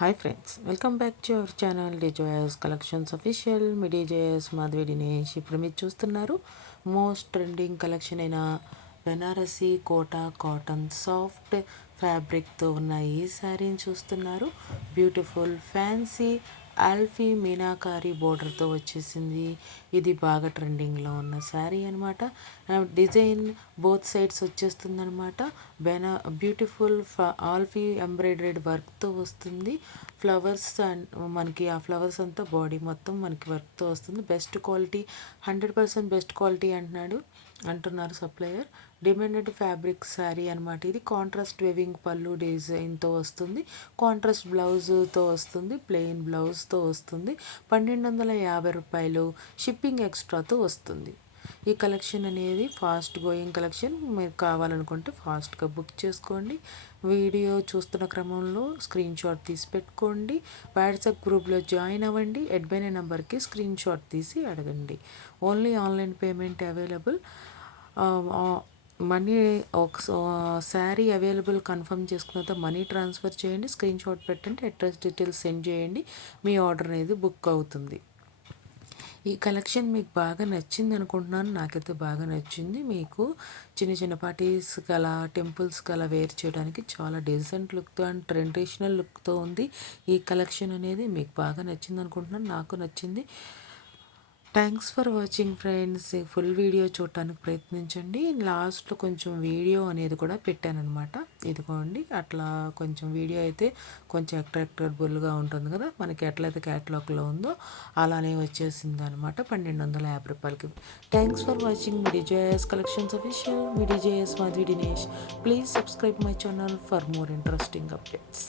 Hi friends welcome back to our channel డిజోయస్ collections official మీ డిజోయస్ మాధవి దినేష్ ఇప్పుడు మీరు చూస్తున్నారు మోస్ట్ ట్రెండింగ్ కలెక్షన్ అయిన బెనారసీ కోటా కాటన్ సాఫ్ట్ ఫ్యాబ్రిక్తో ఉన్న ఈ శారీని చూస్తున్నారు. బ్యూటిఫుల్ ఫ్యాన్సీ ఆల్ఫీ మీనాకారి బోర్డర్తో వచ్చేసింది. ఇది బాగా ట్రెండింగ్లో ఉన్న శారీ అనమాట డిజైన్ బోత్ సైడ్స్ వచ్చేస్తుందనమాట బెనా బ్యూటిఫుల్ ఆల్ఫీ ఎంబ్రాయిడరీడ్ వర్క్తో వస్తుంది. ఫ్లవర్స్ మనకి ఆ ఫ్లవర్స్ అంతా బాడీ మొత్తం మనకి వర్క్తో వస్తుంది. Best quality hundred percent best quality అంటున్నాడు. అంటున్నారు సప్లయర్. డిమాండెడ్ ఫ్యాబ్రిక్ శారీ అనమాట ఇది. కాంట్రాస్ట్ వెవింగ్ పళ్ళు డిజైన్తో వస్తుంది. కాంట్రాస్ట్ బ్లౌజ్తో వస్తుంది. ప్లెయిన్ బ్లౌజ్తో వస్తుంది. పన్నెండు వందల యాభై రూపాయలు షిప్పింగ్ ఎక్స్ట్రాతో వస్తుంది. ఈ కలెక్షన్ అనేది ఫాస్ట్ గోయింగ్ కలెక్షన్. మీరు కావాలనుకుంటే ఫాస్ట్గా బుక్ చేసుకోండి. వీడియో చూస్తున్న క్రమంలో స్క్రీన్ షాట్ తీసి పెట్టుకోండి. వాట్సాప్ గ్రూప్లో జాయిన్ అవ్వండి. ఎడ్బైనే నెంబర్కి స్క్రీన్ షాట్ తీసి అడగండి. Only online payment available. Money ఒక శారీ అవైలబుల్ కన్ఫర్మ్ చేసుకున్న తర్వాత మనీ ట్రాన్స్ఫర్ చేయండి. స్క్రీన్ షాట్ పెట్టండి. అడ్రస్ డీటెయిల్స్ సెండ్ చేయండి. మీ ఆర్డర్ అనేది బుక్ అవుతుంది. ఈ కలెక్షన్ మీకు బాగా నచ్చింది అనుకుంటున్నాను నాకైతే బాగా నచ్చింది. మీకు చిన్న చిన్న పార్టీస్ గల టెంపుల్స్ గల వేర్ చేయడానికి చాలా డెసెంట్ లుక్తో అండ్ ట్రెడిషనల్ లుక్తో ఉంది. ఈ కలెక్షన్ అనేది మీకు బాగా నచ్చింది అనుకుంటున్నాను నాకు నచ్చింది. Thanks for watching friends full video చూడటానికి ప్రయత్నించండి. లాస్ట్లో కొంచెం వీడియో అనేది కూడా పెట్టానమాట ఇదిగోండి అట్లా కొంచెం వీడియో అయితే కొంచెం అట్రాక్టబుల్గా ఉంటుంది కదా. మనకి ఎట్లయితే క్యాటలాగ్లో ఉందో అలానే వచ్చేసింది అనమాట పన్నెండు వందల యాభై రూపాయలకి థ్యాంక్స్ ఫర్ వాచింగ్ మిడిజేఎస్ collections official me DJS Madhavi Dinesh please subscribe my channel for more interesting updates